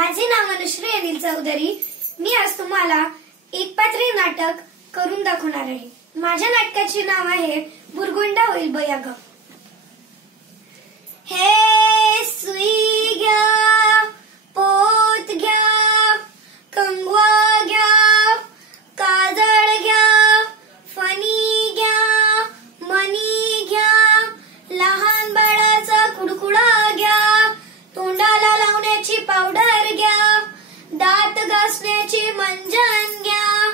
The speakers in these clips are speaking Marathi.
माझे नाव अनुश्री अनिल चौधरी। मी आज तुम्हाला एक पात्री नाटक करून दाखवणार आहे। माझ्या नाटकाचे नाव आहे बुरगुंडा होईल बया ग। हे सुई घ्या, पोत घ्या, कंगवा घ्या, काजळ घ्या, फणी घ्या, मणी घ्या, लहान बाळाचा कुडकुडा घ्या, तोंडाला लावण्याची पावडर घ्या, दात घासण्याची मंजन घ्या,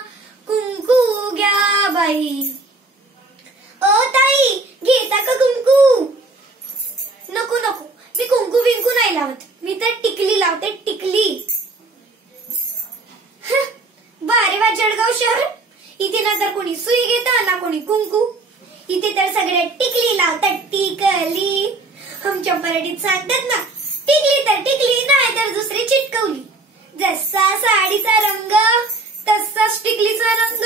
कुंकू घ्या बाई। ओ ताई, घेता का कुंकू? नको नको, मी कुंकू बिंकू नाही लावत, मी तर टिकली लावते, टिकली। बारे वा जळगाव शहर, इथे ना तर कोणी सुई घेता ना कोणी कुंकू, इथे तर सगळे टिकली लावतात, टिकली। आमच्या मराठीत सांगतात ना, टिकली तर टिकली, नाही तर दुसरी चिटकवली। जसा साडीचा रंग तसाच टिकलीचा रंग,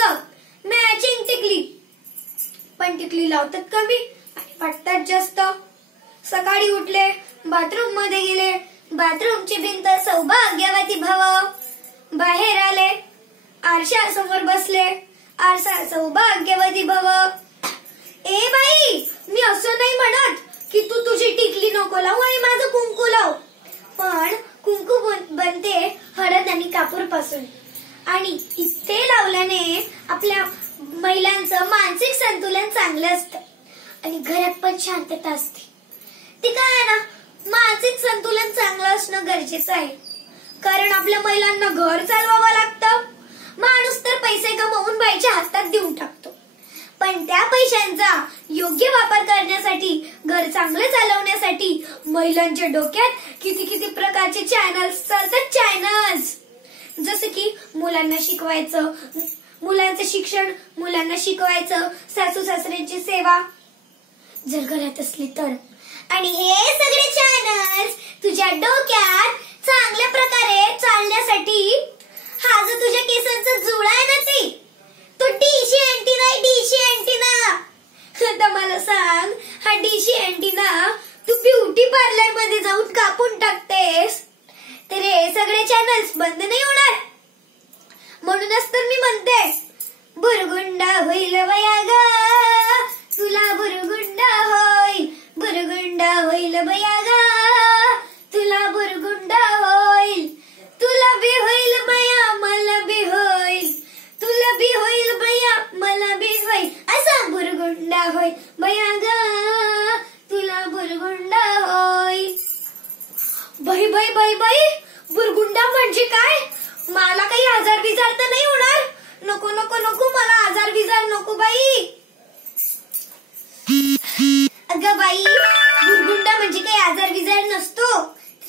मॅचिंग टिकली। पण टिकली लावतात कमी आणि पटतात जास्त। सकाळी उठले, बाथरूम मध्ये गेले, बाथरूमची भिंत सौभाग्यवती भव। बाहेर आले, आरशासमोर बसले, आरसा सौभाग्यवती भव। ए बाई, मी असं नाही म्हणत की तू तुझी टिकली नको लावू आणि माझं कुंकू लाव, पण कुंकू बनते हळद आणि कापूर पासून, आणि इथे लावल्याने आपल्या महिलांचं मानसिक संतुलन चांगलं असतं आणि घरात पण शांतता असते। ते काय ना, मानसिक संतुलन चांगलं असणं गरजेचं आहे, कारण आपल्या महिलांना घर चालवावं लागतं। माणूस तर पैसे कमवून बाईच्या हातात देऊन टाकतो, पण त्या पैशांचा योग्य वापर करण्यासाठी, घर चांगलं चालवण्यासाठी महिलांच्या डोक्यात किती किती प्रकारचे चॅनल्स चालतात। चॅनल्स जसे की मुलांना शिकवायचं, मुलांचं शिक्षण, मुलांना शिकवायचं, सासू सासऱ्यांची सेवा जर घरात असली तर। आणि हे सगळे चॅनल्स तुझ्या डोक्यात चांगल्या प्रकारे चालण्यासाठी, हा जो तुझ्या केसांचा जुळा आहे ना, तो डीशी अँटिना आहे, डीशी अँटिना। आता मला सांग, हा डीशी अँटिना तू ब्युटी पार्लर मध्ये जाऊन कापून टाकतेस तर हे सगळे चॅनल्स बंद नाही होणार। म्हणूनच तर मी म्हणते, बुरगुंडा होईल बया ग, तुला बुरगुंडा होईल, बुरगुंडा होईल बया ग, तुला बुरगुंडा होईल, तुला बी होईल बया, मला बी होईल, तुला बी होईल बया, मला बी होईल, असा बुरगुंडा होईल बया ग, तुला बुरगुंडा होईल। बाई बाई बाई बाई, बुरगुंडा म्हणजे काय? मला काही आजार बिजार तर नाही होणार? नको नको नको, मला आजार बिजार नको बाई। अगं बाई, बुरगुंडा म्हणजे काही आजार बिजार नसतो,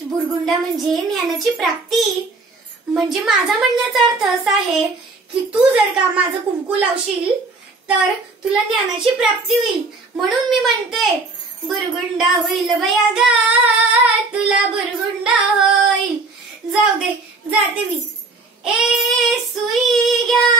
बुरगुंडा म्हणजे ज्ञानाची प्राप्ती। म्हणजे माझा म्हणण्याचा अर्थ असा आहे की तू जर का माझं कुंकू लावशील तर तुला ज्ञानाची प्राप्ती होईल, म्हणून मी म्हणते बुरगुंडा होईल बया ग, तुला बुरगुंडा होईल। जाऊ दे, जाते मी। ए सुई घ्या,